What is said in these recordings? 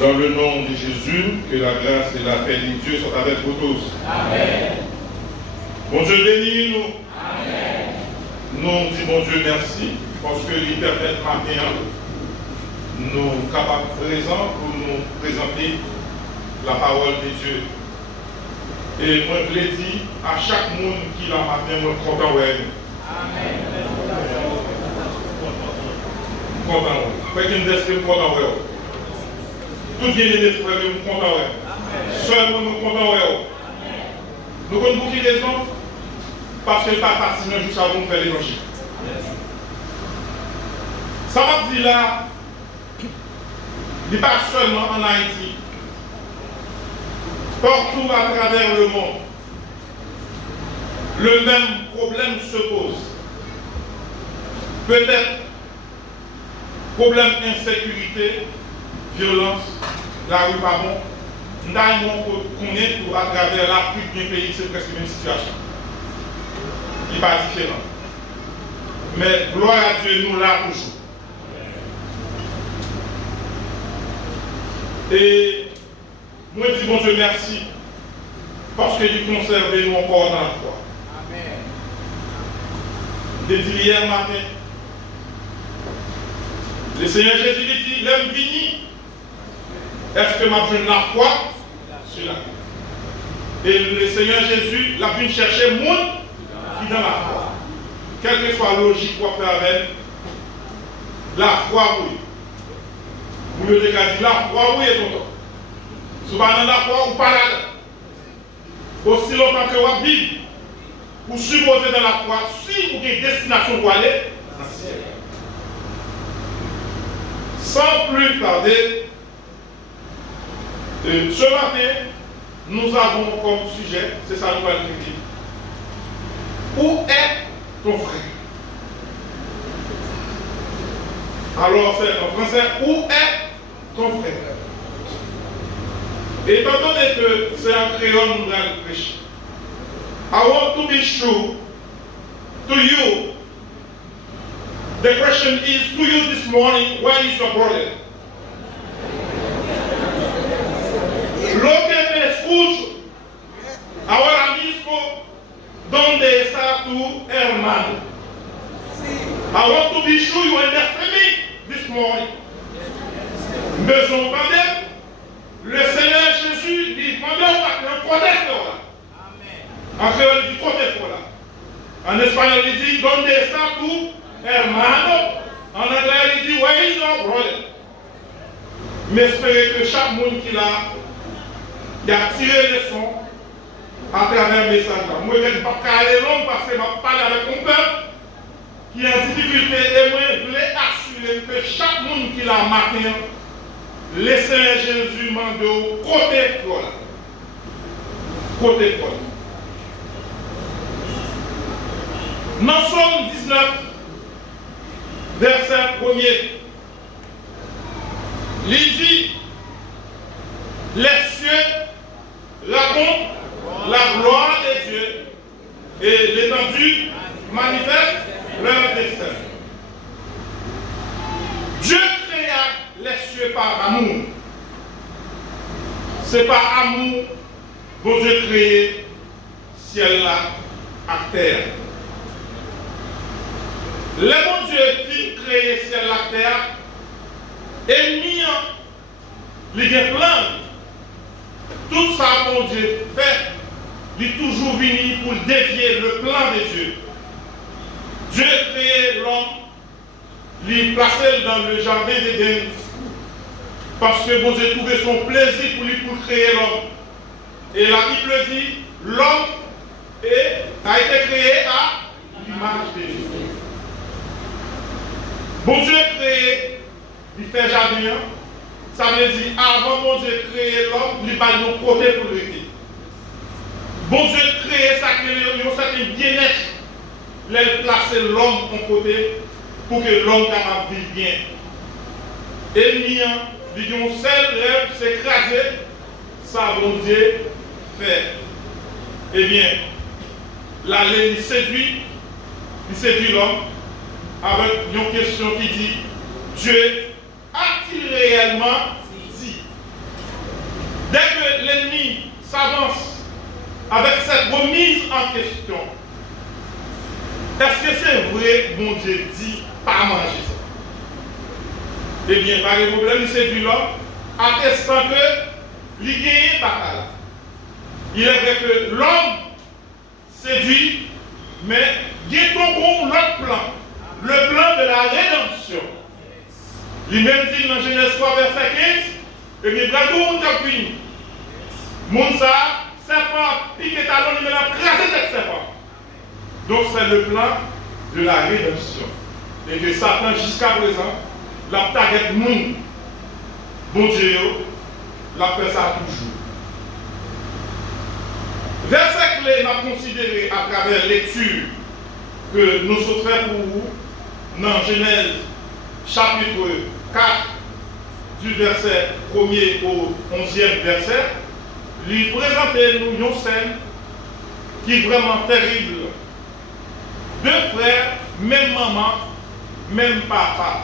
Dans le nom de Jésus, que la grâce et la paix de Dieu soient avec vous tous. Amen. Bon Dieu bénis nous. Amen. Nous disons bon Dieu merci parce que il permet maintenant nous capables présents pour nous présenter la parole de Dieu. Et moi je l'ai dit à chaque monde qui l'a matin, moi content ouais. Amen. Content ouais. Fait qu'il me laisse content ouais. Tout bien les frères, nous content ouais. Seulement nous content ouais. Nous avons beaucoup de raisons parce que ce n'est pas facile de juste avant de faire l'évangile. Ça va dire là, il n'est pas seulement en Haïti, partout à travers le monde, le même problème se pose. Peut-être problème d'insécurité, violence, la rue pas bon. Nous avons connaître pour à travers l'Afrique d'un pays, c'est presque la même situation. Il n'est pas différent. Mais gloire à Dieu, nous là toujours. Et moi je dis bon Dieu merci parce que il conserve nous encore dans la foi. Amen. Depuis hier matin, le Seigneur Jésus dit, l'homme vini, est-ce que m'a besoin de la foi? Sur la vie. Et le Seigneur Jésus l'a venu chercher monde qui dans la foi. Quelle que soit la logique qu'on fait avec, la foi oui. Vous le déjà dit, la foi oui est tonton. Si vous pas dans la foi, ou pas là. Aussi longtemps que vous vivez, vous supposez dans la foi, si vous avez une destination pour aller, dans le ciel. Sans plus tarder, ce matin, nous avons comme sujet, c'est ça nous allons dire. Où est ton frère? Alors c'est en français, où est ton frère? Étant donné que c'est en créole nous allons prêcher, I want to be sure to you. The question is to you this morning, where is your brother? Lo que me escucho ahora mismo, ¿dónde está tu hermano? I want to be sure you understand me this morning. Mais vous entendez? Le Seigneur Jésus dit, demandez un protecteur. En créole, il dit protecteur. En espagnol, il dit, ¿dónde está tu hermano? En anglais, il dit, where is your brother? Mais espérez que chaque monde qui l'a, il a tiré les sons à travers le message. Moi, je ne vais pas aller long parce que je vais parler avec mon peuple qui est en difficulté et moi, je voulais assurer que chaque monde qui l'a matin, le Seigneur Jésus m'a dit, côté toi. Côté toi. Dans Somme 19, verset 1er, il dit, les cieux racontent la gloire de Dieu et l'étendue manifeste leur destin. Dieu créa les cieux par amour. C'est par amour que Dieu créé ciel là à terre. Le bon Dieu qui créé ciel la terre et mis les plans. Tout ça, mon Dieu, fait, il est toujours venu pour dévier le plan de Dieu. Dieu a créé l'homme, il placé dans le jardin d'Éden, parce que mon Dieu trouvait son plaisir pour lui pour créer l'homme. Et la Bible dit, l'homme a été créé à l'image de Dieu. Bon Dieu a créé, il fait jardin. Ça veut dire, avant mon Dieu créer l'homme, il va nous côté pour le dire. Bon Dieu créer ça, il y a un certain bien-être. Il a placé l'homme en côté pour que l'homme capable de vivre bien. Et il y a un seul rêve, c'est écraser, ça bon Dieu fait. Eh bien, là, il séduit l'homme avec une question qui dit, Dieu a-t-il réellement dit? Dès que l'ennemi s'avance avec cette remise en question, est-ce que c'est vrai, mon Dieu dit, pas manger ça? Eh bien, pas de problème, il séduit l'homme, attestant que il gagne bataille. Il est vrai que l'homme séduit, mais guettons l'autre plan, le plan de la rédemption. Lui-même dit dans Genèse 3, verset 15, et bien, bravo, on a fini. Mounsa, serpent, pique talon, il a crasé cette serpent. Donc, c'est le plan de la rédemption. Et que Satan, jusqu'à présent, la target monde, bon Dieu, l'a fait ça toujours. Verset clé, on a considéré à travers lecture que nous sommes faits pour vous dans Genèse chapitre 4 du verset 1er au 11e verset, lui présenter nous une scène qui est vraiment terrible. Deux frères, même maman, même papa.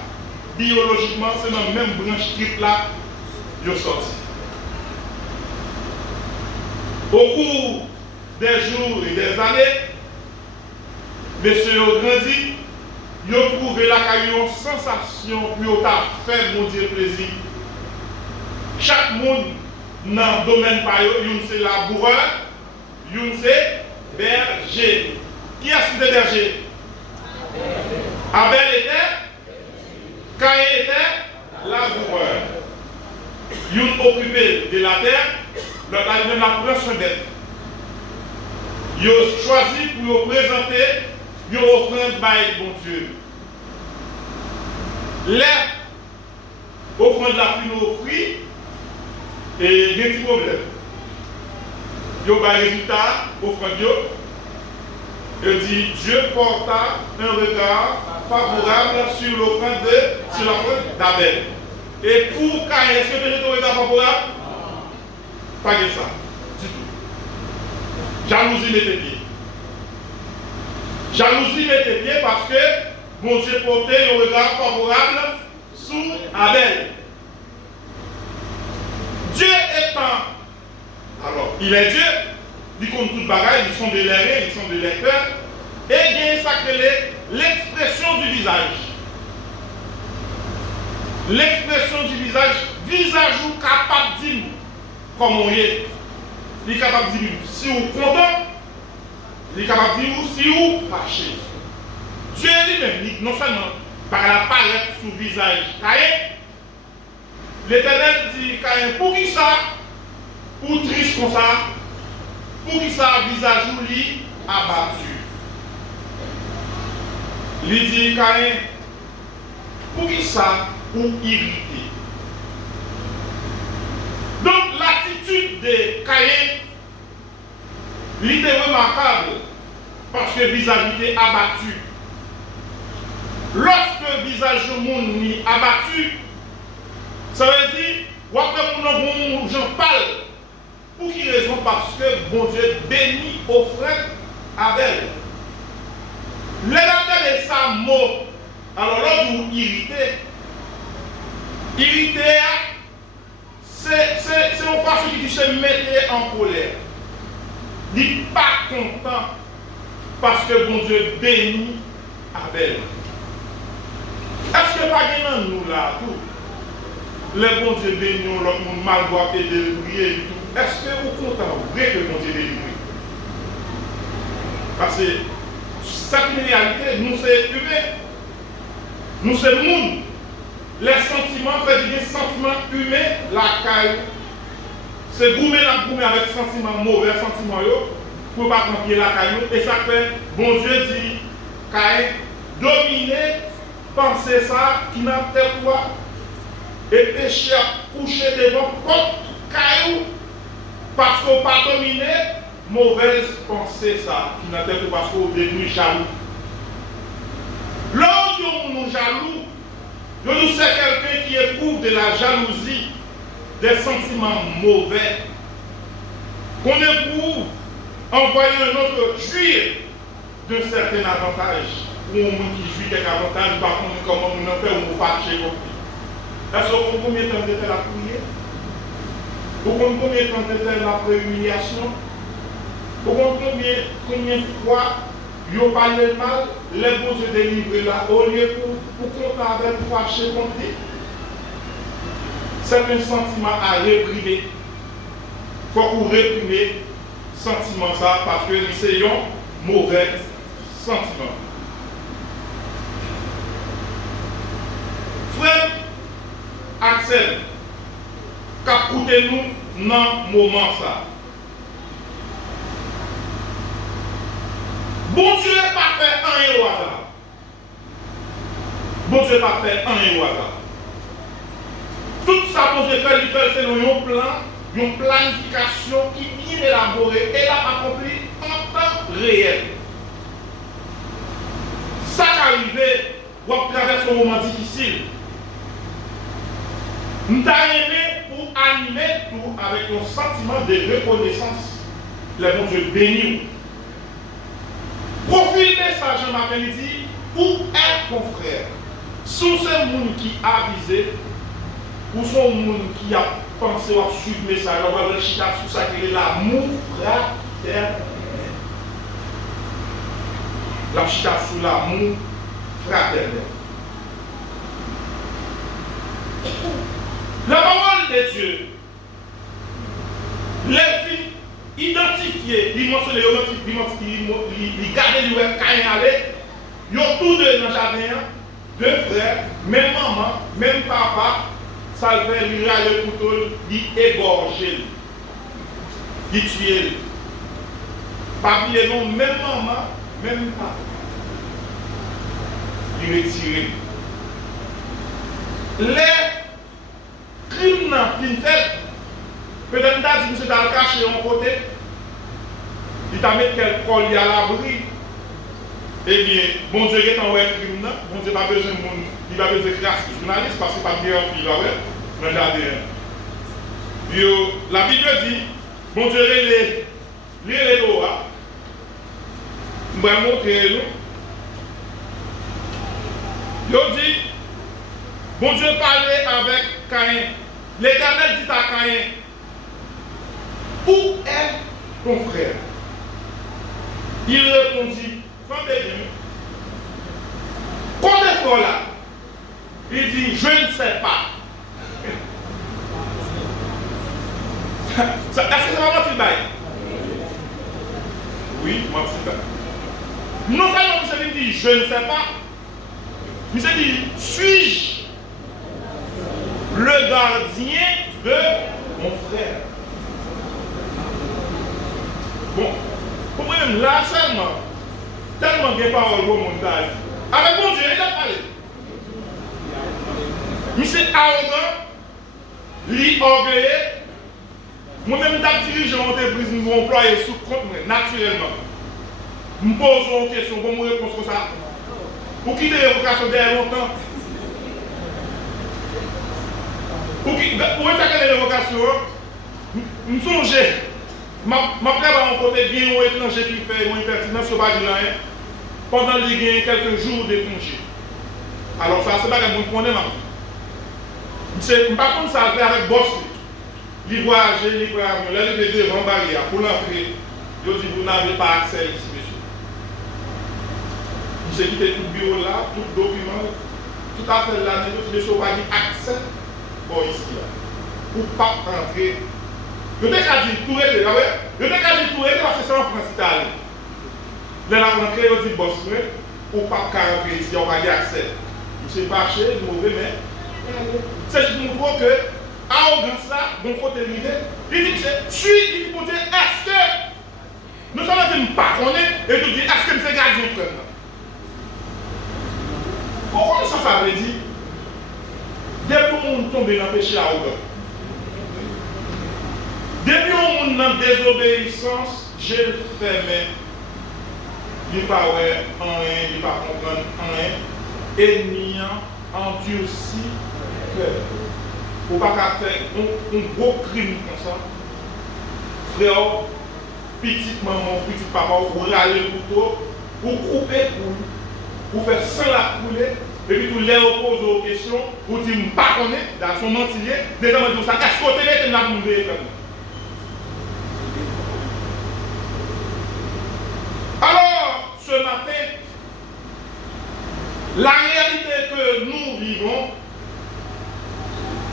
Biologiquement, c'est dans la même branche triple là, ils sont sortis. Au cours des jours et des années, messieurs ont grandi, ils ont trouvé la caillou sensation, puis ils ont fait mon Dieu plaisir. Chaque monde dans le domaine par eux, il c'est laboureur, il c'est berger. Qui a cité berger? Abel était, Caïn était laboureur. Il occupé de la terre, l'autre a même la première bête. Il a choisi pour présenter une offrande par bon Dieu. L'offrande la fin offrit et il y a un petit problème. Il y a un résultat, offrande. Il dit Dieu porta un regard favorable sur l'offrande d'Abel. Et pour Caïn, est-ce que Dieu a un regard favorable? Pas de ça, du tout. Jalousie mettait pied. Jalousie mettait pied parce que mon Dieu portait un regard favorable sur Abel. Dieu étant, alors il est Dieu, il compte toute bagaille, ils sont des lérés, ils sont des lecteurs, et il y a sacré l'expression du visage. L'expression du visage, visage ou capable de dire comme on est. Il est capable de dire si vous êtes content, il est capable de dire si vous êtes fâché. Dieu lui-même, non seulement par la palette sous le visage Caïn, l'Éternel dit Caïn, pour qui ça, ou triste comme ça, pour qui ça, visage ou lit abattu. Il dit Caïn, pour qui ça, ou irrité. Donc l'attitude de Caïn, il était remarquable parce que le visage était abattu. Lorsque le visage du monde est abattu, ça veut dire, j'en parle. Pour quelle raison? Parce que bon Dieu bénit au frère Abel. L'Éternel est sa mot. Alors là, vous irritez. Irrité, c'est une façon qui se mettait en colère. Il n'est pas content parce que bon Dieu bénit Abel. Est-ce que pas gagnant nous là tout? Le bon Dieu bénit, l'autre monde mal doit et délivrer et tout. Est-ce que vous content vrai que bon Dieu délivre? Parce que cette réalité, nous c'est humain. Nous c'est monde. Les sentiments, fait des sentiments humains, la caille. C'est goumer avec sentiments mauvais, sentiments pour ne pas campier la caille. Et ça fait, bon Dieu dit, caille, dominer, penser ça, qui n'a pas quoi, et pécher à coucher devant contre caillou, parce qu'on pas dominer, mauvaise pensée ça, qui n'a pas quoi, parce qu'on devenu jaloux. Lorsqu'on nous jaloux, nous c'est quelqu'un qui éprouve de la jalousie, des sentiments mauvais, qu'on éprouve en voyant un autre jouir d'un certain avantage, ou un monde qui jouit quelque avantage, par contre, comment on en fait, on va fâcher. Est-ce qu'on combien de temps de faire la prière? Vous comprenez combien de temps de faire la préhumiliation? Vous comprenez combien de fois ils ont parlé mal, les bons se délivrent là, au lieu pour compter avec fâché contre lui. C'est un sentiment à réprimer. Il faut qu'on réprime ce sentiment ça parce que c'est un mauvais sentiment. Frère Axel, qu'écoutez-nous dans ce moment ça. Bon Dieu n'est pas fait un au hasard. Bon Dieu n'est pas fait un au hasard. Tout ça, bon Dieu fait, c'est un plan, une planification qui est bien élaborée et l'a accompli en temps réel. Ça qui arrive, on traverse un moment difficile. Nous avons aimé pour animer tout avec un sentiment de reconnaissance. Le bon Dieu béni. Profile message en après-midi pour être ton frère. Sous ce monde qui a visé, ou son monde qui a pensé à suivre le message, on va réfléchir sur ça qui est l'amour fraternel. La chita sur l'amour fraternel. La parole de Dieu, les filles identifiées, ils mentionnaient, ils gardaient le web quand ils allaient, ils ont tous deux dans le jardin, deux frères, même maman, même papa, ça le fait, il a le couteau, il égorge, il tue. Pas oublier non, même maman, même papa, il retire. Les crimes qui fait, peut-être que tu as caché en côté, il t'a mis quel col à l'abri. Eh bien, bon Dieu est en ouais crime, bon Dieu n'a pas besoin de monde, il n'a pas besoin de grâce journaliste parce qu'il n'a pas bien en pile, ouais, regardez. La Bible dit, bon Dieu les Torah, je vais montrer nous. Il dit, bon Dieu parlait avec Caïn. L'Éternel dit à Caïn, où est ton frère? Il répondit, vendez-lui. Quand est ce là? Il dit, je ne sais pas. Est-ce que c'est vraiment le bail? Oui, moi aussi. Non seulement il dit, je ne sais pas. Il s'est dit, suis-je le gardien de mon frère? Bon, comprenez, là seulement, tellement de paroles au montage. Avec mon Dieu, il a parlé. Il s'est arrogant, il orgueilleux. Moi-même, je dirige l'entreprise, nous employons sous compte, naturellement. Je me pose une question, pour me répondre sur ça. Pour quitter l'évocation derrière longtemps. Pour faire l'évocation, je me songe. Je prépare mon côté bien un étranger qui fait une impertinence sur le rien pendant qu'il y a quelques jours de congé. Alors, ça, c'est pas que je connais ma vie. Par contre, ça a fait avec boss. Il voyage, il voyage, il est devant la barrière pour l'entrée. Il dit, vous n'avez pas accès ici, monsieur. J'ai quitté tout le bureau là, tout le document, tout à fait là, monsieur n'a pas accès bon, ici. Là, pour ne pas entrer. Je n'ai qu'à dire tout est là, je n'ai qu'à dire tout est parce que c'est en France Italie. Là, la rentrée, on dit boss, pour ne pas rentrer ici, on va y accès. Monsieur fâché, mauvais, mais c'est juste pour montrer que, arrogance là, bon côté rivé, il dit que c'est, il dit pour dire, est-ce que nous sommes en train de pas connaître et de dire, est-ce que nous sommes gardés au frère? Pourquoi ça veut dire? Dès que nous tombons dans le péché arrogant, depuis qu'on est dans la désobéissance, je le fais, mais il ne pas rien, il ne pas comprendre rien, ennemi endurci cœur. Pour ne pas faire un gros crime comme ça, frère, petite maman, petit papa, pour râler le couteau, pour couper, pour faire sans la couler, Et puis, tout les pose aux questions, pour dire, je ne pas connaître, dans son mentilier, déjà, je dis ça, qu'est-ce que tu es là pour nous faire? Alors, ce matin, la réalité que nous vivons,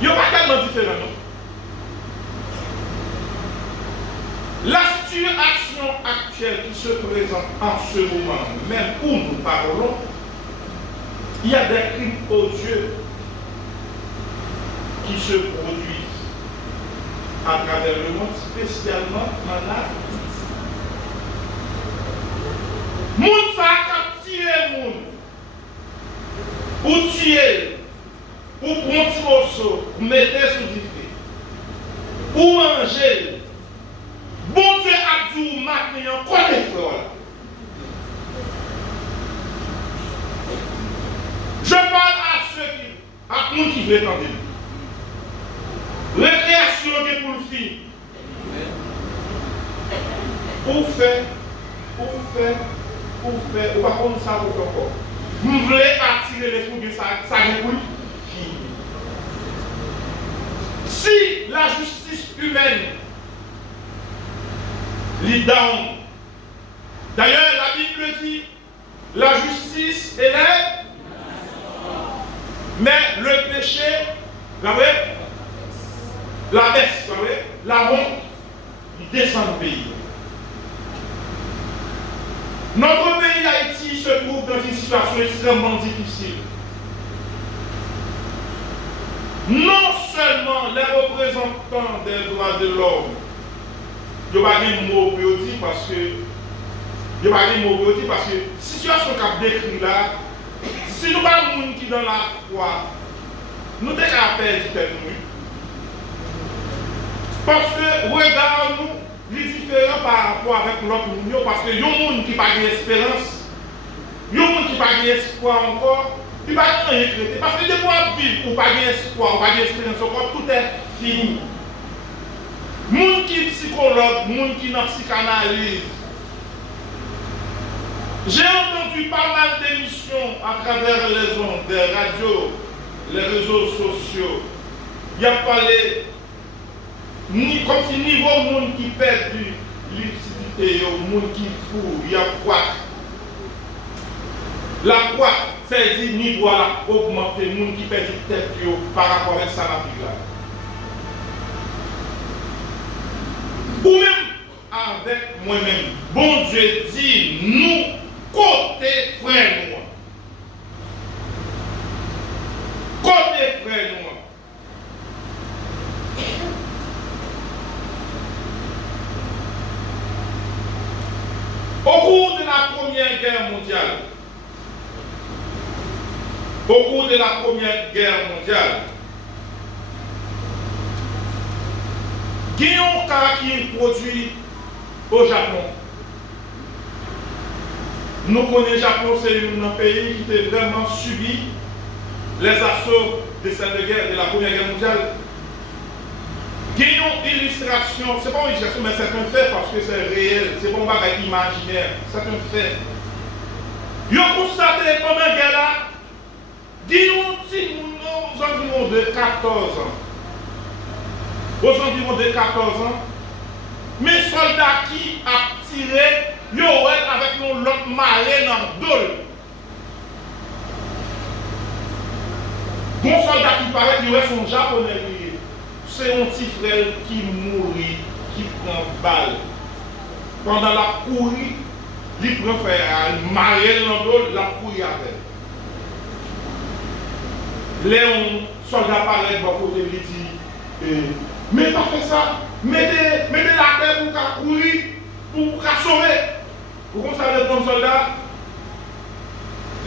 il n'y a pas tellement différent. Non? La situation actuelle qui se présente en ce moment, même où nous parlons, il y a des crimes odieux qui se produisent à travers le monde, spécialement en Afrique. Moun sa kap tire moun, ou tuer, ou prendre un petit morceau, ou mettre sous du feu, ou manger. Bon Dieu a dit ou maintenant, quoi les frères? Je parle à ceux qui, à nous qui veulent entendre. Récréation est pour le film. Pour faire, ou pas comme ça pour faire encore. Vous voulez attirer l'esprit de ça pour si la justice humaine lit down. D'ailleurs, la Bible dit la justice élève, mais le péché, la baisse, la honte, il descend du pays. Notre pays d'Haïti se trouve dans une situation extrêmement difficile. Non seulement les représentants des droits de l'homme, je ne vais pas dire mot parce que la situation qu'a décrit là, si nous pas monde qui dans la foi, nous devons perdre du terme. Parce que regarde-nous les différents par rapport avec l'autre monde, parce que y a des gens qui n'ont pas d'espérance, y a des gens qui n'ont pas d'espoir encore, ils ne peuvent pas rien traiter. Parce que des fois, vivre, ou pas d'espoir, ou pas d'espérance encore, tout est fini. Moun qui psychologue, moun qui dans psychanalyse. J'ai entendu pas mal d'émissions à travers les ondes, des radios, les réseaux sociaux. Il y a parlé comme si niveau monde qui perd du lucidité, monde qui fou, il y a quoi. La quoi, c'est dire niveau à augmenter, monde qui perd du tête par rapport à ça là. Ou même avec moi-même, bon Dieu dit, nous, côté frère nous. Côté frère nous. Au cours de la Première Guerre mondiale, il y a un cas qui est produit au Japon. Nous connaissons le Japon, c'est un pays qui a vraiment subi les assauts de cette guerre, de la Première Guerre mondiale. Il y a une illustration, ce n'est pas une illustration, mais c'est un fait parce que c'est réel, c'est pas un bagage imaginaire, c'est un fait. Ils ont constaté pendant la guerre là, il y a un petit monde aux environs de 14 ans. Aux environs de 14 ans, mes soldats qui ont tiré, ils ont avec l'autre malin dans le dos. Bon soldat qui paraît qu'il est son japonais. C'est un petit frère qui mourit, qui prend balle. Pendant la courie, il prend frère, malin dans le dos, la courie avec. Les soldats paraît de côté, il dit, mais pas fait ça, mettez la terre pour courir, pour sauver. Vous savez comme soldat,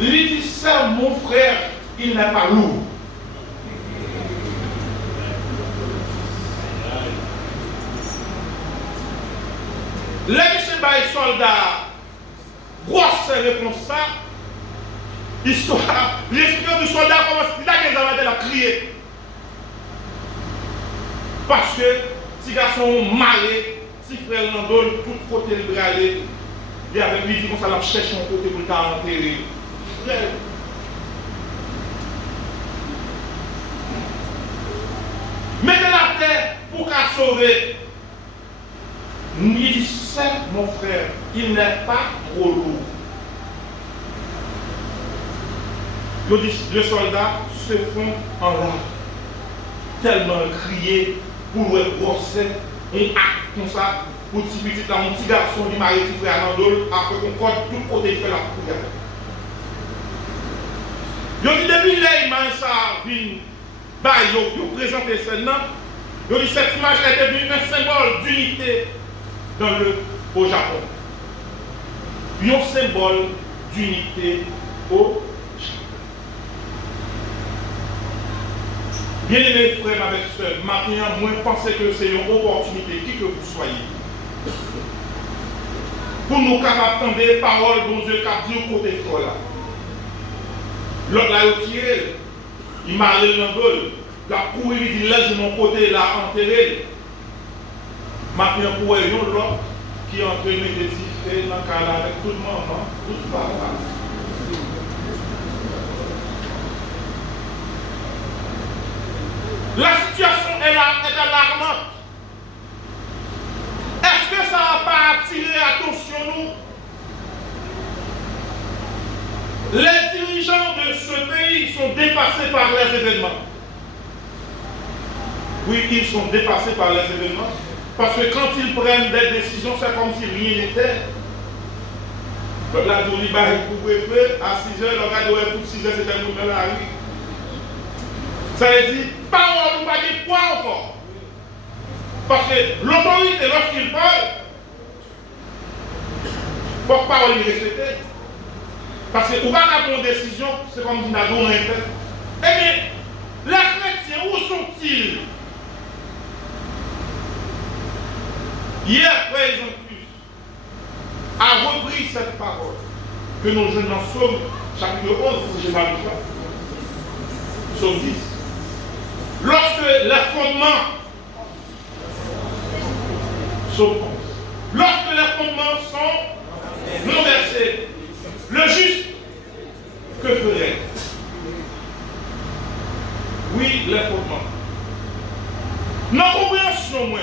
il dit, c'est mon frère, il n'est pas lourd. Les soldats, grosse réponse ça, histoire, l'esprit du soldat commence à crier. Parce que si garçon malé, si frère Landol, tout côté le aller, et avec lui dit qu'on s'en cherche un côté pour t'enterrer. Frère. sauvé. Il dit, certes, mon frère, il n'est pas trop lourd. Les soldats se font en larmes, tellement crié pour le procès, on acte comme ça, pour un petit garçon qui m'a été frère Nandol, après qu'on compte tout côté fait la prière. Yo dit depuis là, il ça vient, yo présenté celle-là, yo dit cette image est devenue un symbole d'unité au Japon. Un symbole d'unité au Japon. Bien aimés frères et sœurs, maintenant, moi je pense que c'est une opportunité, qui que vous soyez, pour nous capables d'entendre les paroles dont Dieu a dit au côté de là. L'autre là, il tiré, il m'a allé dans le la cour, il dit là, de mon côté, là, enterré. Maintenant, pour l'autre qui est en train de méditer dans le cas là avec tout le monde, tout le monde. La situation est alarmante. Est-ce que ça n'a pas attiré l'attention nous? Les dirigeants de ce pays sont dépassés par les événements. Oui, ils sont dépassés par les événements. Parce que quand ils prennent des décisions, c'est comme si rien n'était. Donc la journée, il pouvait faire à 6 heures, le gars doit être pour 6 heures, c'était le monde dans la rue. Ça veut dire, parole ou pas de quoi encore. Parce que l'autorité, lorsqu'il parle, il faut que parole est respectée. Parce que pour pas prendre une décision, c'est comme si on a donné un tête. Eh bien, les chrétiens, où sont-ils? Hier, Frère Jean-Plus a repris cette parole que nous jeunes en Somme, chapitre 11, si je ne m'abuse pas, Somme 10. Lorsque les fondements sont renversés, le juste, que ferait? Oui, les fondements. Notre compréhension, moi,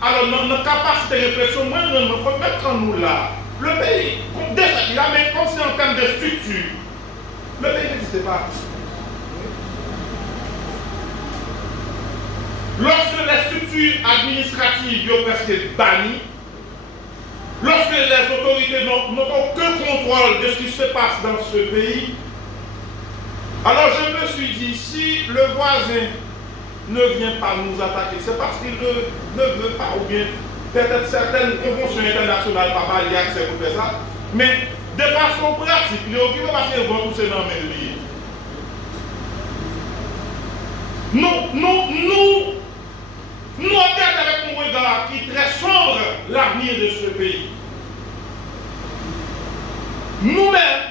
alors notre capacité de réflexion, moi, nous faut mettre en nous là. Le pays, comme c'est en termes de structure, le pays n'existait pas. Lorsque les structures administratives sont presque bannies, lorsque les autorités n'ont aucun contrôle de ce qui se passe dans ce pays, alors je me suis dit, si le voisin ne vient pas nous attaquer, c'est parce qu'il ne veut pas, ou bien peut-être certaines conventions internationales par mal, il y a accès pour faire ça, mais de façon pratique, il est occupé parce qu'il va pousser dans mes liens. Nous regardons avec mon regard qui est très sombre l'avenir de ce pays. Nous-mêmes,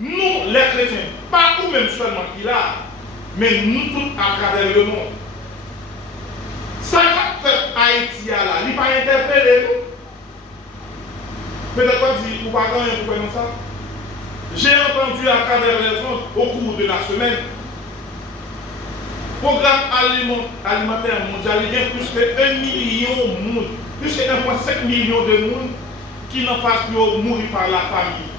nous les chrétiens, pas nous-mêmes seulement qui là, mais nous tous à travers le monde. Ça a fait Haïti là, il n'a pas interpellé nous. Peut-être pas dire, ou pas quand même, comme ça. J'ai entendu à travers les ondes au cours de la semaine, programme alimentaire mondial, il y a plus que 1 million de monde, plus que 1,5 million de monde qui n'en fassent plus mourir par la famille.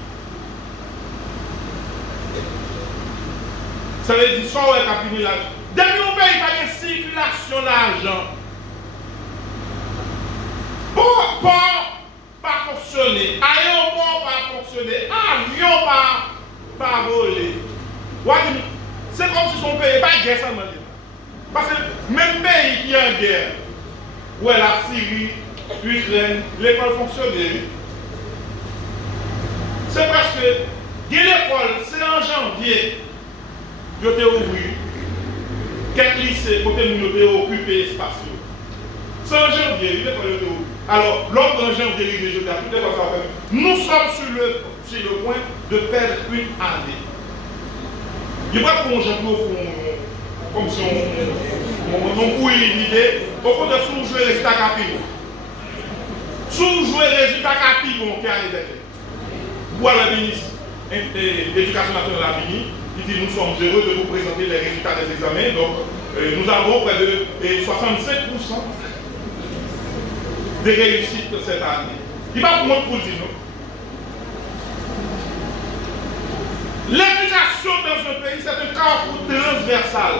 Ça veut dire ça est capable là. Depuis on paye pas de circulation d'argent. Port pas fonctionner, aéroport pas fonctionner, avion pas voler. C'est comme si son pays pas guerre seulement. Parce que même pays qui est en guerre, où est la Syrie, l'Ukraine, l'école fonctionne. C'est parce que l'école, c'est en janvier. Je t'ai ouvert quelques lycées côté nous ont occupé l'espace. C'est en janvier, il est pas le. Alors, l'autre en janvier, il est à toutes les choses. Nous sommes sur le point de perdre une année. Il n'y a pas qu'on janvier comme si on couille l'idée, au fond de sous-jouer les résultats capitaux. Sous-jouer les résultats capitaux qui arrivent. Voilà le ministre de l'Éducation nationale a fini. Il dit nous sommes heureux de vous présenter les résultats des examens. Donc, nous avons près de 65% de réussite cette année. Il va vous montrer pour dire non. L'éducation dans un pays, c'est un carrefour transversal.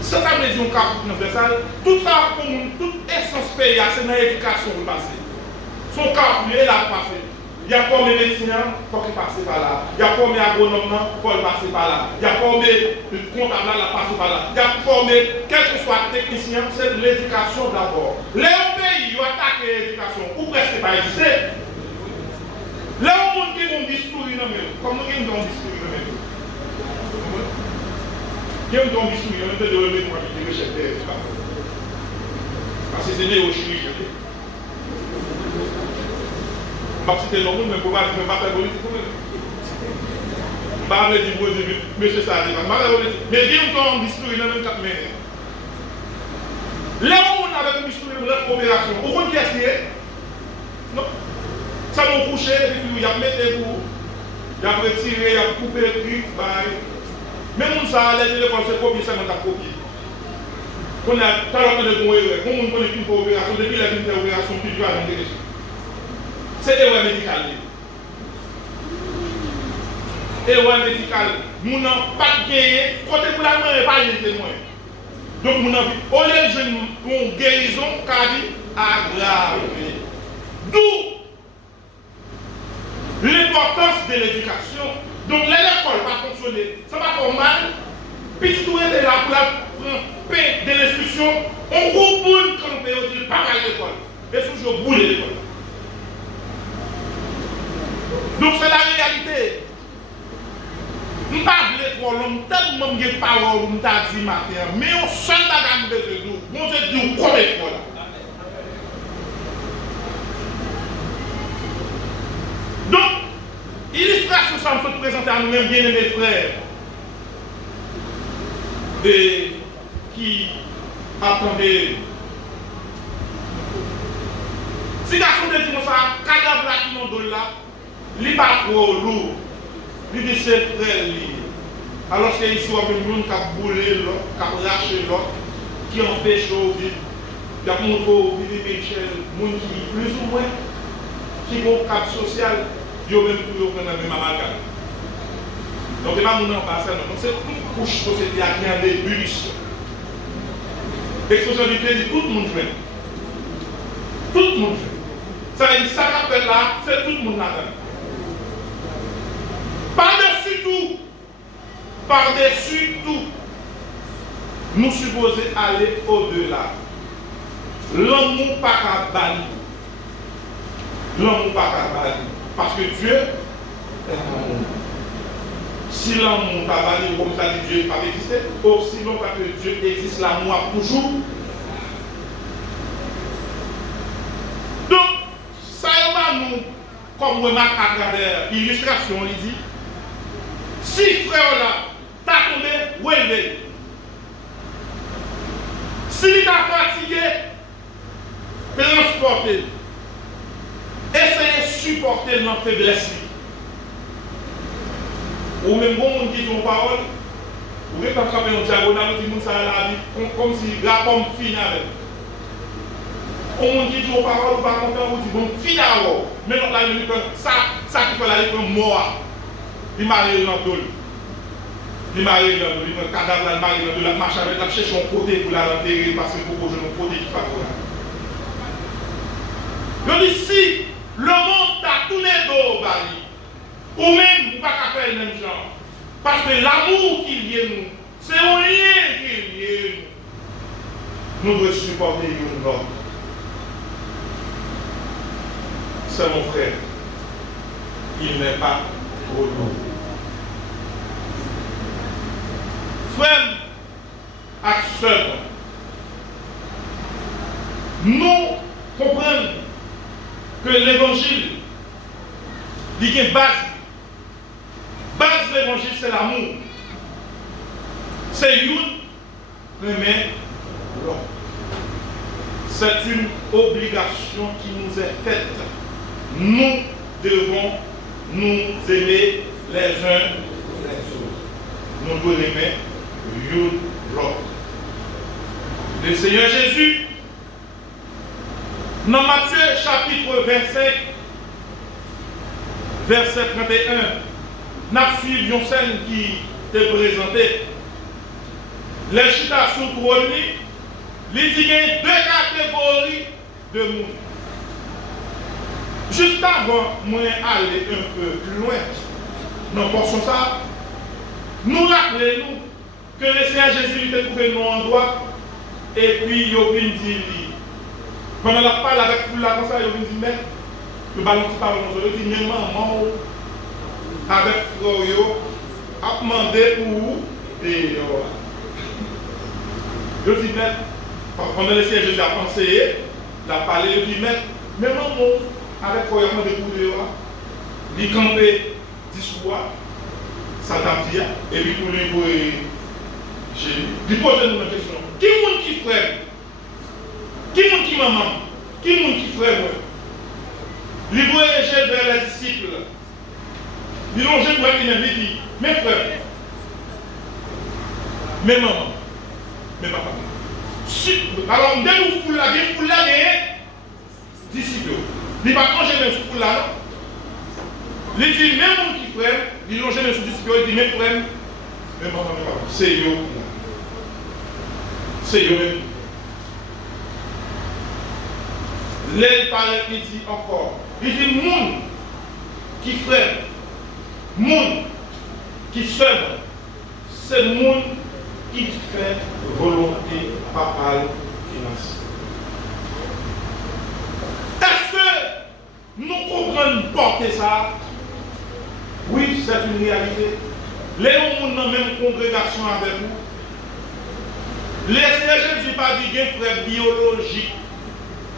Ça veut dire un carrefour transversal. Tout ça, toute essence pays, c'est dans l'éducation qui passe. Son carrefour est là passé. Il y a formé médecin, il faut qu'il passe par là. Il y a formé agronome, il faut qu'il passe par là. Il y a formé comptable, il passe par là. Il y a formé, quel que soit technicien, c'est l'éducation d'abord. Les pays, ils attaquent l'éducation, ou presque pas exister. Les gens qui ont discours, comme nous avons un discours, qui ont un discours, on peut donner moi qui dis chef de parce que c'est né au Chili. Parce que c'était l'homme, mais pour ne pas faire politique pour eux. Je ne vais pas dire, monsieur Sadi, je ne vais pas faire politique. Mais dis nous un discours, il y a même 4 minutes. Les gens avec un discours de leur coopération, au fond, qui est non. Ça m'a couché, il a mis des bouts, il a retiré, il a coupé le truc, même ça, les téléphones, c'est copié, ça m'a copié. On a talent de bon erreur, on connaît une coopération, depuis la ligne d'opération, puis tu as l'intéressé. C'est erreur médicale. Erreur médicale, nous n'avons pas gagné, côté pour la main, pas les témoins. Donc, nous avons, au lieu de jouer une guérison, car aggravée. D'où l'importance de l'éducation. Donc l'école va fonctionner. Ça va faire mal. Puis tout est là pour la paix de l'instruction. On groupe quand on peut dire pas à l'école. Et toujours boule l'école. Donc c'est la réalité. Je ne parle pas trop long, tellement de paroles, je ne pas dit matin. Mais on seul bagage de nous. Bon Dieu dit comment il faut là. Donc, illustration, ça me fait présenter à nous-mêmes, bien aimés frères, et qui attendaient. Si garçon de dire ça, cadavre là qui n'ont là, il n'est pas trop lourd, il dit c'est frère. Alors que ici, on a un monde qui a boulé l'autre, qui a lâché l'autre, qui empêche au vide. Il y a un monde qui vit Michel, un monde qui plus ou moins. Qui ont un cap social, ils ont même pour prendre la même amalgame. Donc, il n'y a pas de passé, non. C'est toute couche société qui a des ébullition. L'explosion dit tout le monde joue. Tout le monde joue. Ça veut dire ça qu'on fait là, c'est tout le monde là-dedans. Par-dessus tout, par-dessus tout, nous supposons aller au-delà. L'amour pas qu'à bannir. L'amour pas qu'à bannir. Parce que Dieu est l'amour. Si l'amour pas banni comme ça dit Dieu pas existé, aussi longtemps que Dieu existe, l'amour a toujours. Donc, ça va nous, comme remarque à travers l'illustration, il dit, si frère là, t'as tombé, relève. Si t'as fatigué, transportez. Essayez de supporter notre faiblesse. Ou même bon monde qui dit une parole, ou même quand on est diagonale, on dit ça à la vie, comme si la pomme finit avec. On monde qui dit une parole, ou pas content, on dit bon, finit alors. Mais non, là, ça qui fait la vie, comme mort. Il m'a réuni dans le dos. Il m'a réuni dans le dos. Il m'a cadavre là, il m'a réuni dans le dos. La marche avec la cherche un côté pour la enterrer, parce que pour que je me côté qui fait là. Je dis si le monde t'a tourné dos, Bali. Ou même, pas qu'à faire le même genre. Parce que l'amour qu'il y a nous, c'est un lien qu'il y a nous. Nous devons supporter une autre. C'est mon frère. Il n'est pas trop lourd. Frère, à sœur, nous comprenons que l'évangile, il y a une base. Base de l'évangile, c'est l'amour. C'est une, mais l'autre. C'est une obligation qui nous est faite. Nous devons nous aimer les uns nous devons aimer l'autre. Le Seigneur Jésus, dans Matthieu chapitre 25, verset 31, nous suivons une scène qui est présentée. Les chita sous trône, il dit qu'il y a deux catégories de monde. Juste avant, moi aller un peu plus loin, dans portion ça, nous rappelons que le Seigneur Jésus a trouvé nos endroits et puis il a venu dire, pendant la parole avec tout la comme ça, il a venu dire, mais le ballon qui parle, il dit, mais maman, avec Froyo, a demandé pour et je dis, mais pendant le Seigneur Jésus a pensé, il a parlé, il dit, mais maman, avec Froyo, a demandé pour il campait 10 fois, ça t'a dit, et puis pour lui, pour il pose nous une question. Qui est-ce qui frère? Qui est-ce qui maman? Qui est-ce qui frère? Il voyageait vers les disciples. Il longeait pour lui-même, il dit, mes frères, mes mamans, mes papas. Alors, dès que vous l'avez, disciples. Il ne va pas manger même sous là. Il dit, même mon qui frère, il longeait même sous disciples, il dit, mes frères, mes mamans, mes papas, c'est eux. C'est eux-mêmes. Les parents, il dit encore. Il dit, monde qui frère, monde qui sœur, c'est le monde qui fait volonté papale financière. Est-ce que nous comprenons porter ça? Oui, c'est une réalité. Les gens dans la même congrégation avec vous. Les Seigneur Jésus n'a pas dit qu'il y a un frère biologique,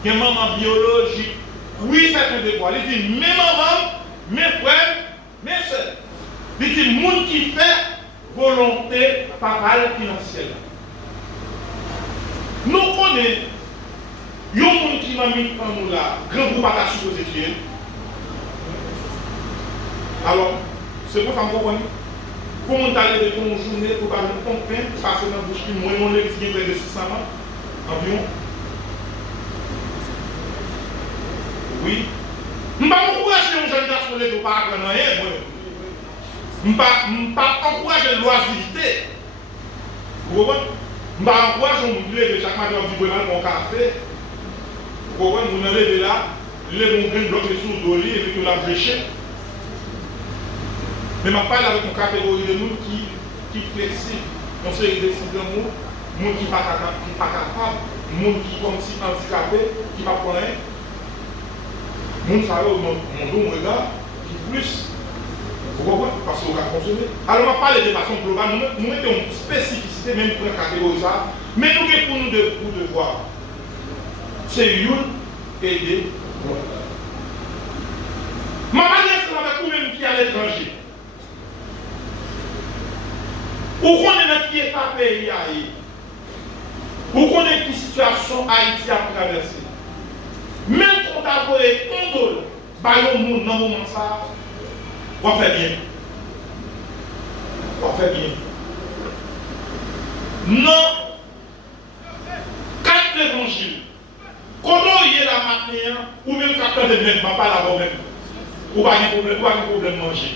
qu'il y a une maman biologique. Oui, c'est un devoir. Il dit mes mamans, mes frères, mes soeurs. Il dit monde qui fait volonté papale financière. Nous connaissons, il y a un monde qui m'a mis en nous là, grand groupe à la supposée. Alors, c'est quoi ça me comprend? Comment t'allais de ton journée pour pas nous comprendre, passer dans la bouche qui moi, mon église qui est près de 600 environ. Oui. Je ne vais pas encourager un jeune garçon de ne pas apprendre rien. Je ne vais pas encourager l'oisiveté. Vous comprenez? Je ne vais pas encourager un lever chaque matin du bonheur mon café. Vous comprenez? Vous levez là, levez un bloc de sous d'oli et puis vous la bréchez. Mais je parle avec une catégorie de monde qui est flexible. On sait que des gens qui ne sont pas capables, des gens qui sont comme si handicapés, qui ne sont pas rien. Les gens qui mon regard, qui plus. Vous comprenez? Parce qu'on va consommer. Alors, on va parler de façon globale. Nous mettons une spécificité, même pour une catégorie ça. Mais nous avons pour nous de voir. C'est une aider l'autre. Ma manière, c'est avec vous-même qui est à l'étranger. Pour qu'on ait notre pied à pays, pour qu'on ait une situation Haïti à traverser. Même quand on a volé un dollar, dans le monde, dans le moment ça, on va faire bien. On va faire bien. Non, quatre évangiles. Quand on y est la matin, ou même quand on est même, pas là-bas même, ou pas de problème manger.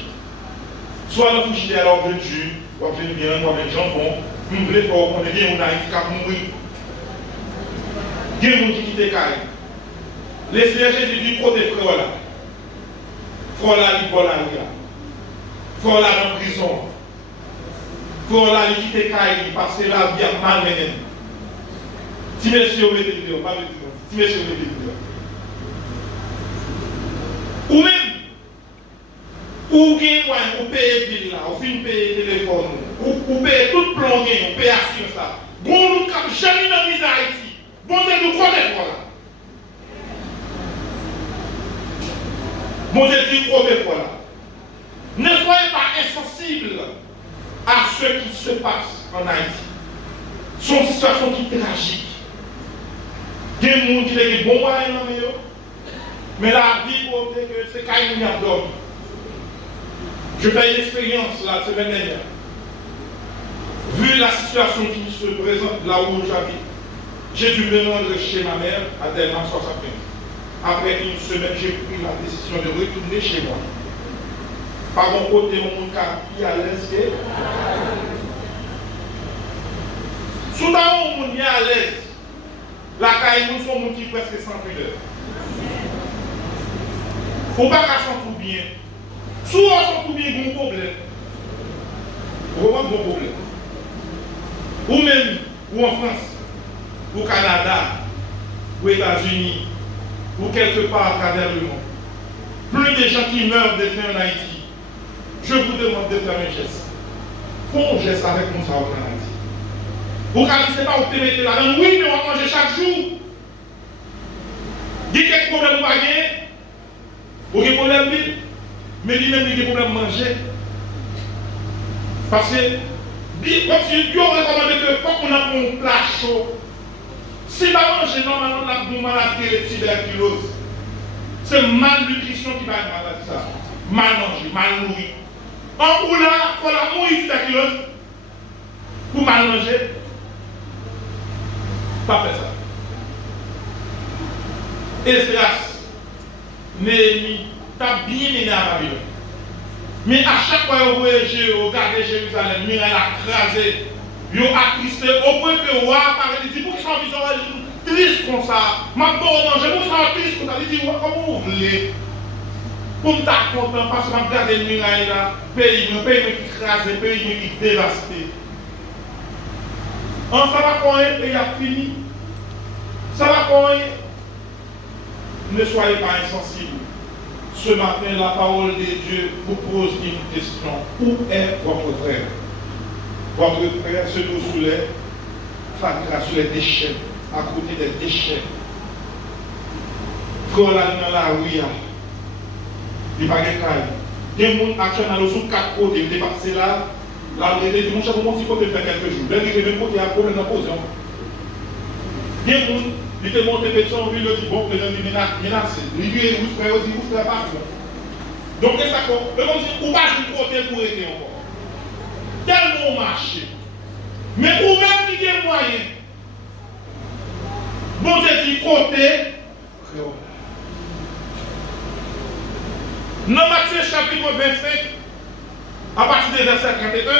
Soit dans le fouchier à l'ordre de Dieu, ou à bien, ou à bien jambon, nous voulons faire qu'on ait bien, on a été capable de mourir. Il y a des gens qui quittent les cailles. Le Seigneur Jésus dit côté frère là. Frère là, il va là. Frère là dans la prison. Frère là, il quitte les cailles parce que la vie a mal mené. Si monsieur vous mettez vidéo, pas de vidéo. Si monsieur vous mettez vidéo. Ou même, ou bien, ou payer bill là, ou fin payer téléphone, ou payer tout plan gain, ou payer assurance là. Bon, nous ne jamais dans la misère Haïti. Bon, c'est nous côté frère là. Bon Dieu dit première fois là. Ne soyez pas insensibles à ce qui se passe en Haïti. C'est une situation qui est tragique. Il y a des gens qui ont des bons moyens, mais la vie pour dire que c'est quand même un dormi. Je fais une expérience la semaine dernière. vu la situation qui se présente là où j'habite, j'ai dû me rendre chez ma mère à Delma 75. Après une semaine, j'ai pris la décision de retourner chez moi. Par mon côté, mon qui à l'aise. Soudain, on est à l'aise. La caille, nous sommes qui presque sans pudeur. Faut pas qu'à s'en tout bien. Souvent, s'en tout bien, il y a un problème. Vraiment, un problème. Ou même, ou en France, ou au Canada, ou aux États-Unis, ou quelque part à travers le monde. Plus de gens qui meurent de faim en Haïti. Je vous demande de faire un geste. Fais un geste avec nous en Haïti. Vous ne savez pas où vous mettez là-dedans. Oui, mais on va manger chaque jour. Dites quelques problèmes vous avez. Vous avez des problèmes, mais il y a des problèmes de manger. Parce que, comme si Dieu recommandé que faut qu'on a un plat chaud. Si on mange normalement, on a une maladie de tuberculose. C'est malnutrition qui va être malade ça. Mal manger, mal nourri. En ou là, il faut la mourir de tuberculose. Pour mal manger. Pas fait ça. Esdras, Néhémie, t'as bien mené à Babylone. Mais à chaque fois que vous regardez Jérusalem, il a crasé, il a attristé, au point que le roi apparaît, il dit, pour qu'ils soient visage triste comme ça, ma pauvre manger, pour qu'ils soient triste comme ça, il dit, comment vous voulez? Pour me être content, parce que je regarde le miraille là, pays qui crasé, pays qui dévasté. En ça va quand même, il a fini. Ça va quand même. Ne soyez pas insensibles. Ce matin, la parole de Dieu vous pose une question. Où est votre frère? Votre frère se trouve sous les déchets, à côté des déchets. Frère là dans la rue, il n'y a pas de caille. Il y a des gens qui actuellement sous 4 côtés, ils dépassent là. La vérité, mon cher, mon petit côté fait quelques jours. Là, il y a des côtés à problème dans la position. Il y a des gens qui te montrent des gens, lui, il dit, bon, il est menacé. Il dit, vous frère, vous frère, pas. Donc, c'est ça qu'on dit, ou pas du côté pour aider encore. Tellement marché. Mais ou même qui a moyen. Bon, Dieu dit, côté. Dans Matthieu chapitre 25, à partir du verset 31,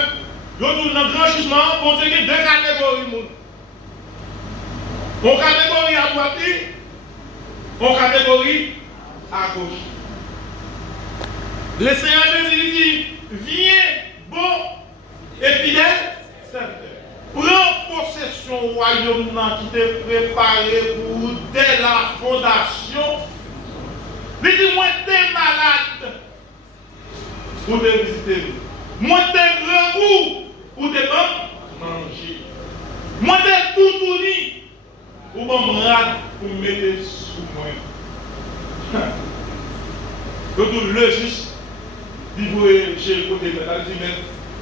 nous retournons dans le grand jugement, bon Dieu, il y a deux catégories. Une catégorie à droite, une catégorie à gauche. Le Seigneur Jésus dit, viens, bon et fidèle serviteur. Prends possession du royaume qui t'est préparé pour dès la fondation. Il dit, moi, t'es malade pour te visiter. Moi, t'es grand goût pour te manger. Moi, t'es tout tourné pour me malade pour me mettre sous moi. Donc, le juste, il voit chez le côté de la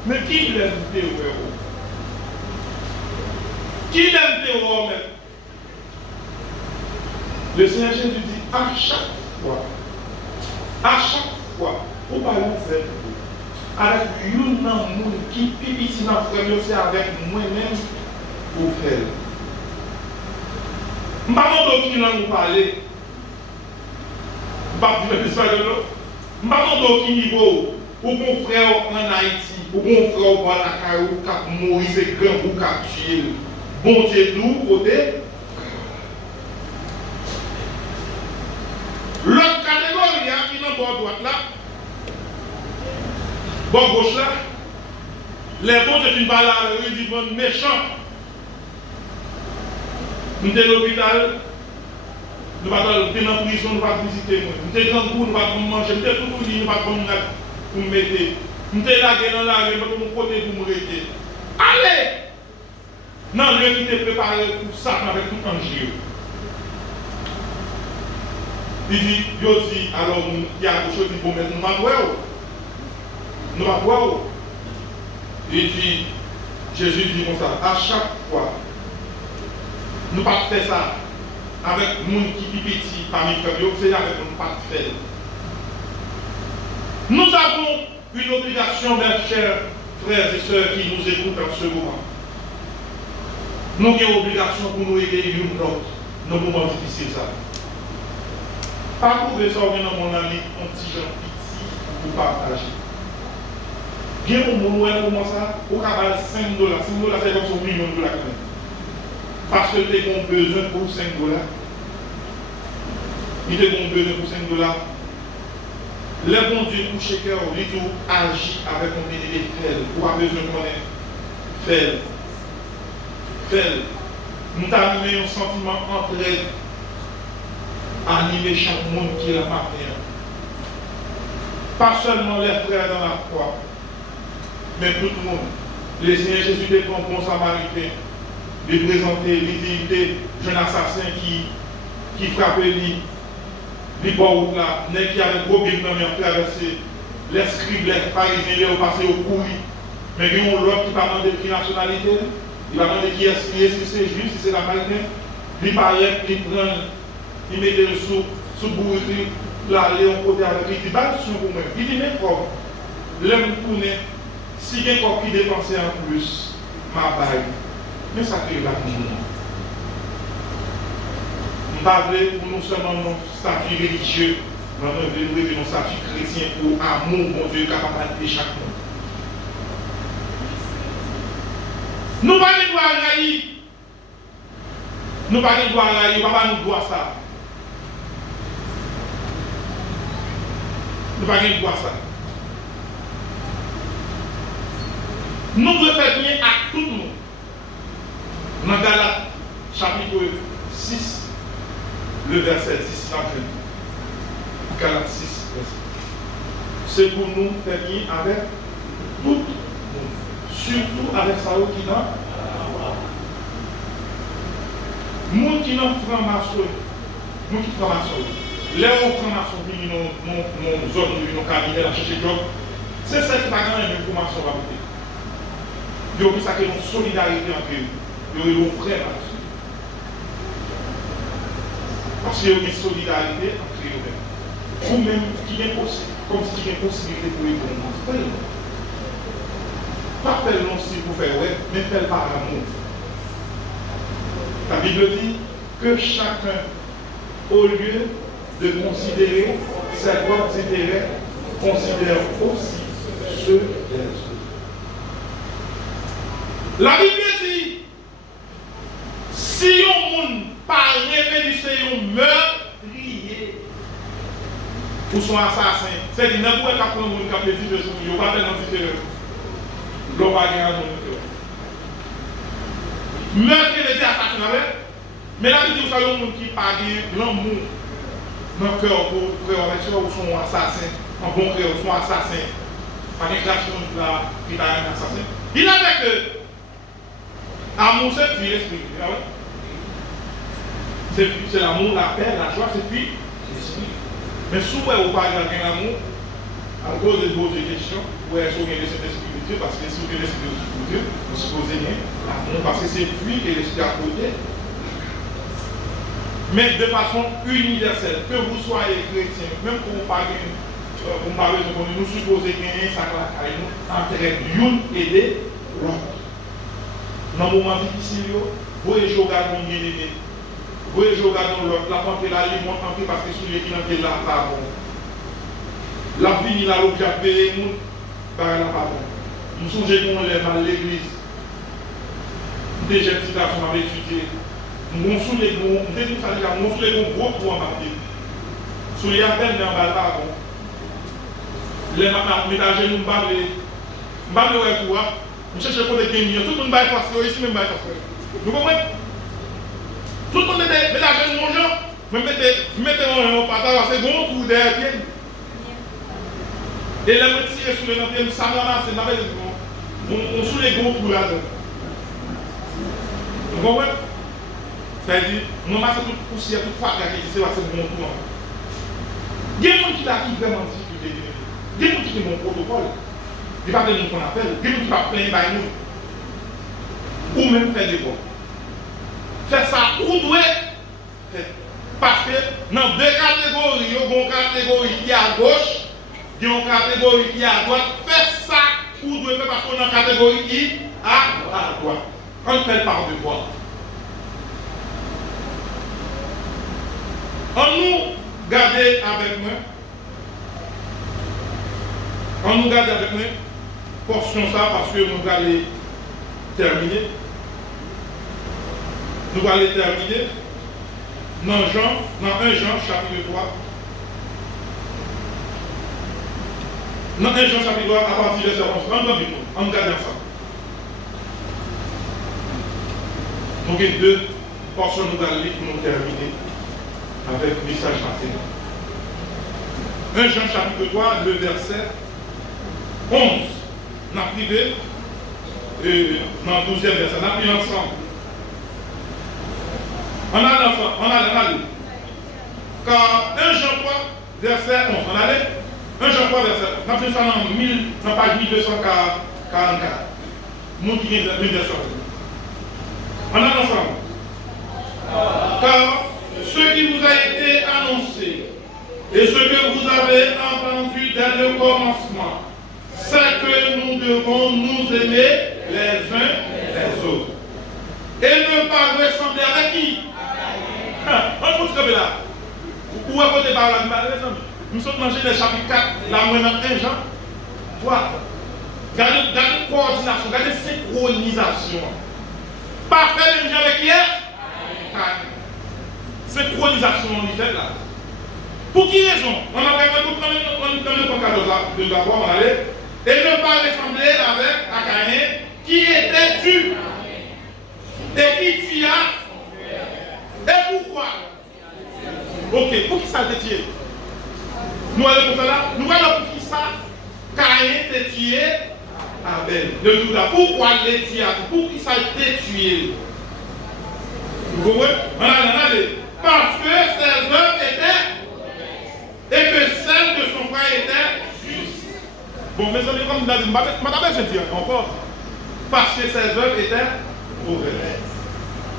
mais qui l'aime tes héros? Qui l'aime tes héros, même? Le Seigneur Jésus dit, à chaque fois, on va le faire avec une monde qui pipi ici dans le frère, c'est avec moi-même pour faire. Je ne sais pas qui nous parler. Je ne sais pas de l'autre. Je ne sais pas qui niveau, ou mon frère en Haïti, ou mon frère au Balakaï, ou Cap Moïse et Grand, ou Cap tuer. Bon Dieu, nous, côté. L'autre catégorie qui est dans le bord droite là, bord gauche là, les bons c'est une balade, ils disent méchant. Nous sommes à l'hôpital, nous sommes dans la prison, nous ne pouvons pas visiter. Nous sommes dans le cours, nous ne pouvons pas manger, nous sommes tout dit, nous ne pouvons pas pour nous mettre. Nous sommes là dans la rue, nous ne pouvons pas côté pour nous arrêter. Allez! Non, le qui était préparé pour ça avec tout un giro. Il dit, alors il y a quelque chose qui peut mettre nous à voir. Nous à voir. Il dit, Jésus dit comme ça, à chaque fois, nous ne pouvons pas faire ça avec les gens qui sont petits parmi nous, c'est avec nous pas faire. Nous avons une obligation, mes chers frères et sœurs qui nous écoutent en ce moment. Nous avons obligation pour nous aider une autre dans le moment difficile. Pas trouver ça dans mon ami, un petit gens petit pour partager. Bien pour nous, comment ça, au cabal $5. $5 c'est comme $1 million. Parce que tu as besoin pour $5. Il a besoin pour $5. Le bon Dieu pour chaque cœur, il tout agit avec un bénéfice faible. Pour avoir besoin de connaître faible. Faible. Nous avons mis un sentiment entraide. Animer chaque monde qui est appartient. Pas seulement les frères dans la foi, mais tout le monde. Les Seigneur Jésus est un bon samaritain. De présenter l'idée jeune assassin qui frappe lui. Les bords là, les qui avaient gros bébé en traversé, les scribes, les pharisiens, ils ont passé au courrier. Mais il y a l'autre qui va demander quelle nationalité, il va demander qui est, si c'est juif, si c'est la marine. Il paraît, il prend, il met le sous bourrerie, là, il est en côté avec lui, il dit, bah, c'est pour moi. Il dit, mais quoi, l'homme tourne, si il y a un corps qui dépensait en plus, ma bague, mais ça crée la vie. Nous parlons pour nous seulement nos statuts religieux, nous avons nos statuts chrétiens pour amour, mon Dieu, capable de chaque monde. Nous ne pouvons pas nous railler. Nous ne pouvons pas nous railler, nous ne pouvons pas nous voir ça. Nous ne pouvons pas nous voir ça. Nous devons faire bien à tout le monde. Dans Galates, chapitre 6, le verset 10, Galates 6, verset. C'est pour nous faire bien avec tout le monde. Surtout avec ça qui n'a. Nous qui n'ont franc-maçon, nous qui franc-maçon, les franc-maçon qui nous zone, nous cabinet, la chercher job, c'est ça qui va gagner une information à côté. Il y a ça qui est une solidarité entre eux. Il y a une vraie maçon. Parce qu'il y a une solidarité entre eux. Ou même qui est possible, comme si il y a une possibilité pour eux. Pas faire non si vous faire ouais, mais faire par amour. La Bible dit que chacun, au lieu de considérer ses propres intérêts, considère aussi ceux des autres. La Bible dit, si on monde par révélisé un meurtrier ou son assassin, c'est-à-dire n'importe quel monde qui a fait des choses, il n'y a pas tellement différent. L'on va gagner dans le cœur. Meurtrier les assassinats, mais la Bible dit, vous savez, un monde qui parle l'amour dans le cœur pour frère ou son assassin, un bon frère ou son assassin, par une grâce là, qui est un assassin. Il avait que amour, c'est puis l'esprit. C'est l'amour, la paix, la joie, c'est puis l'esprit. Mais souvent, vous parlez d'un amour, à cause de vos questions, vous avez sauvé le Saint-Esprit de Dieu, parce que si vous avez l'Esprit de Dieu, vous supposez bien l'amour, parce que c'est lui et l'Esprit à côté. Mais de façon universelle, que vous soyez chrétien, même quand vous parlez de nous supposez gagner ça entre l'une et l'autre. Dans le moment difficile, vous voyez jouer dans le bien-aimé, vous voyez jouer dans l'autre, la pente là, il monte en plus parce que celui qui n'est pas là, pardon. La vie, il a l'objet de payer, nous, par la pardon. Nous sommes qu'on lève à l'église. Nous déjà petit garçon avait étudié. Nous sommes les gros, nous sommes les gros pour en parler. Sous les appels d'un bal, les ménagers nous parlent, nous parlons de quoi. Nous cherchons pour des gagnants. Tout le monde va faire ça, ici même va faire ça. Vous comprenez? Tout le monde met ménagers de mon genre. Vous mettez un passage, c'est bon pour derrière pied. Et là, vous tirez sur le pied, ça va c'est la même. On sous les gros pour là-dedans. Vous comprenez? C'est-à-dire, on masse toute poussière, toute fatigue qui c'est bon pour nous. Il y a des gens qui ont vraiment difficulté. Il y a des gens qui ont un protocole. Il n'y a pas de monde qu'on appelle. Il y a des gens qui ne plaignent pas nous. Ou même faire des bons. Faire ça où doit faire. Parce que dans deux catégories, il y a une catégorie qui est à gauche, il y a une catégorie qui est à droite. Faire ça où doit faire parce qu'on a une catégorie qui est à droite. On fait par devoir. On nous garde avec moi. On nous garde avec moi. Portion ça parce que nous allons terminer. Nous allons terminer dans 1 Jean chapitre 3. Dans 1 Jean chapitre 3 à partir de verset 11. On regarde ça. Nous avons 2 portions nous allons lire pour nous terminer avec le message passé. 1 Jean chapitre 3, le verset 11. Nous avons privé dans le 12e verset. Nous avons pris ensemble. On a l'enfant, on a l'enfant. Car 1 Jean 3, verset 11. On a allé 1 Jean 3, verset 11. On a pris ça dans page 1244. Nous qui avons une version. On a l'ensemble. Car ce qui vous a été annoncé et ce que vous avez entendu dès le commencement, c'est que nous devons nous aimer les uns les autres. Et ne pas ressembler avec qui? On peut se trouver là. Où est-ce que vous parlez? Nous sommes dans Genèse chapitre 4, là, maintenant 1 Jean. Voilà. Regardez coordination, regardez synchronisation. Pas faire même avec hier. Synchronisation, on y fait là. Pour qui raison? On a vraiment tout dans le concorde de d'abord, on allait. Et ne pas ressembler avec Acaïn qui était tu. Et qui tu as. Et pourquoi? Ok, pour qui ça a été tué? Nous allons pour cela. Nous allons pour qui ça? Caïn était tué. Abel. De Judas. Pourquoi les tué? Pour qui ça a été tué? Vous comprenez? Parce que ses œuvres étaient et que celle de son frère était juste. Bon, mes amis, comme vous l'avez dit, madame, je dis encore. Parce que ses œuvres étaient mauvaises.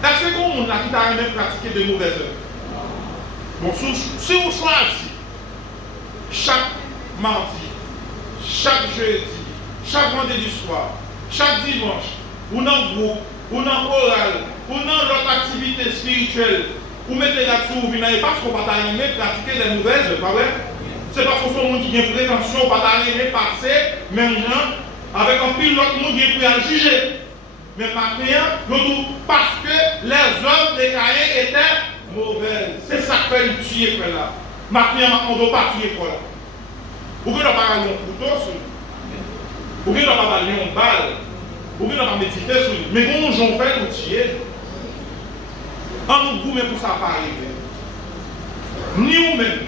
Est-ce que on a qui t'a même pratiqué de mauvaises œuvres? Bon, si vous choisissez chaque mardi, chaque jeudi, chaque vendredi soir, chaque dimanche, ou dans le groupe, ou dans l'oral, ou dans l'autre activité spirituelle, vous mettez là-dessus, vous venez parce qu'on va t'aimer pratiquer des mauvaises œuvres, pas vrai? C'est parce qu'on fait un monde qui a une prétention, on va t'aimer passer, même gens, avec un pile l'autre monde qui est prêt à le juger. Mais maintenant, parce que les œuvres de Caïn étaient mauvaises. C'est ça que fait le tuer, frère là. Maintenant, on ne doit pas tuer, frère là. Vous ne pouvez pas aller un couteau sur lui. Vous ne pouvez pas aller une balle. Vous ne pouvez pas méditer sur lui. Mais quand on fait nous tuer, on nous goûte pour ça pas arriver. Ni vous-même,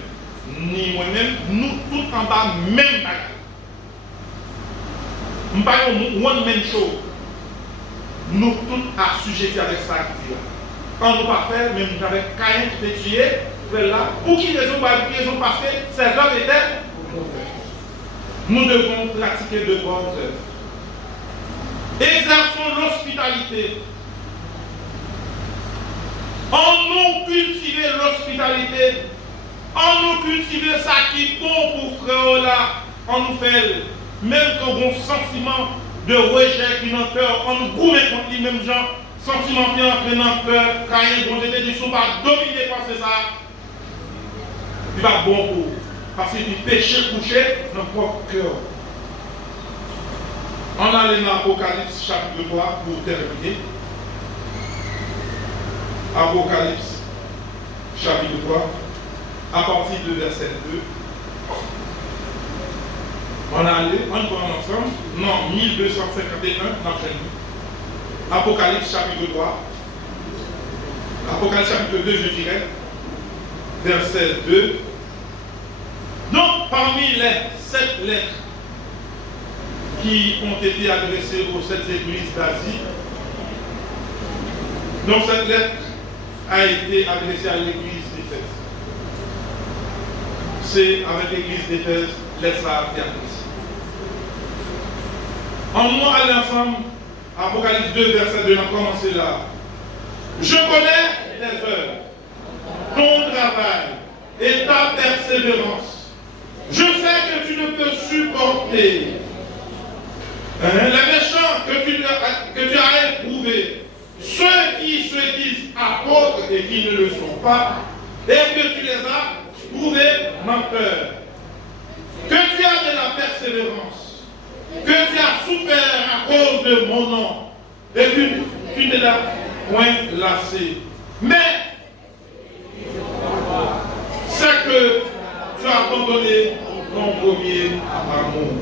ni moi-même, nous tous en bas, même bagarre. Nous parlons one man show. Nous tous assujettis avec ça qui dit là. Quand nous pas faire, même avec Caïn qui était tué, frère là, pour qui raison? Parce que ces œuvres étaient mauvaises. Nous devons pratiquer de bonnes œuvres. Exerçons l'hospitalité. En nous cultiver l'hospitalité, en nous cultiver ça qui est bon pour frère là, on nous fait, même quand on a un sentiment de rejet qui est dans le cœur, on nous goûte contre les mêmes gens, sentiment qui est entré dans le cœur, Caïn, bon, ils ne sont pas dominés par ça, il va bon pour, parce qu'il péché couché dans notre propre cœur. On a les Apocalypse chapitre 3 pour terminer. Apocalypse chapitre 3 à partir de verset 2. On a allé, on commence ensemble. Non, 1251 dans Apocalypse chapitre 3. Apocalypse chapitre 2, je dirais. Verset 2. Donc, parmi les 7 lettres qui ont été adressées aux 7 églises d'Asie, donc cette lettre a été adressée à l'église d'Éphèse. C'est avec l'église d'Éphèse, lettre a été adressée. En nous allons ensemble, Apocalypse 2, verset 2, on a commencé là. Je connais tes œuvres, ton travail et ta persévérance. Je sais que tu ne peux supporter les méchants que tu as éprouvés, ceux qui se disent apôtres et qui ne le sont pas, et que tu les as trouvés menteurs. Que tu as de la persévérance, que tu as souffert à cause de mon nom, et que tu ne l'as point lassé. Mais c'est que tu as abandonné ton premier amour.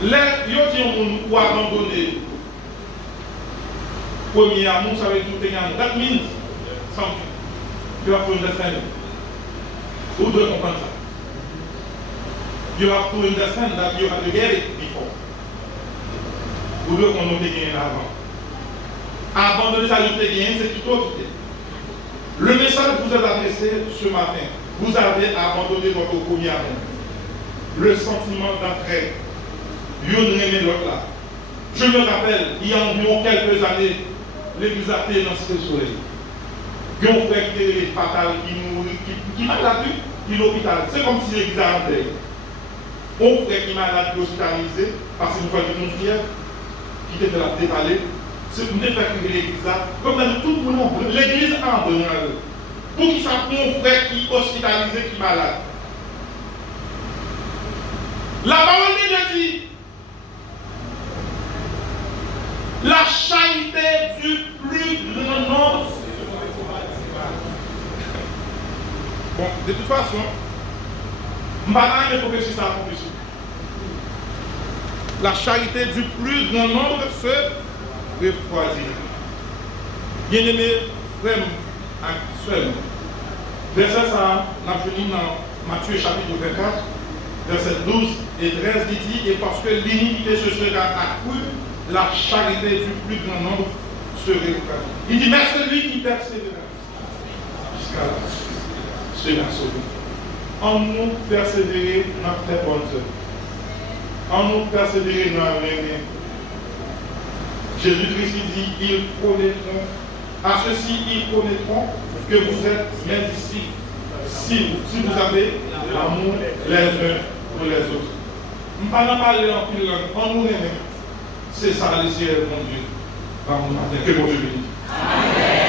Les gens qui ont abandonné le premier amour, ça veut dire que that means something. You have to understand it. Vous devez comprendre ça. You have to understand that you have to get it before. Vous devez comprendre que vous avez avant. Abandonner ça, vous avez c'est tout autre. Le message que vous avez adressé ce matin, vous avez abandonné votre premier amour. Le sentiment d'entraide. L'une aimait l'autre là. Je me rappelle, il y a environ quelques années, l'église a été dans ce soleil. Il y a un frère qui était fatal, qui m'a malade, qui est l'hôpital. C'est comme si l'église a rentré. Un frère qui est malade, qui est hospitalisé, parce que nous avons une fièvre, qui était là dévalée. C'est pour nous faire que l'église a, comme dans tout le monde, l'église a en besoin. Pour qu'il soit un frère qui est hospitalisé, qui est malade. La parole de Dieu dit, la charité du plus grand nombre. Bon, de toute façon, Mbana est prophétie ça a plus. La charité du plus grand nombre se refroidit. Bien-aimé, frère, actuellement, verset ça, nous avons fini dans Matthieu chapitre 24, verset 12 et 13, il dit, et parce que l'iniquité se sera accrue, la charité du plus grand nombre se refroidit. Il dit, mais celui qui persévère jusqu'à là, sera sauvé. En nous persévérer dans très bonnes œuvres. En nous persévérer dans la vérité. Jésus-Christ dit, ils connaîtront, à ceci ils connaîtront que vous êtes mes disciples. Si vous avez l'amour les uns pour les autres. Nous ne parlons pas de l'empire, en nous aimer. C'est ça le ciel, mon Dieu. Par mon matin. Que mon Dieu bénisse. Amen.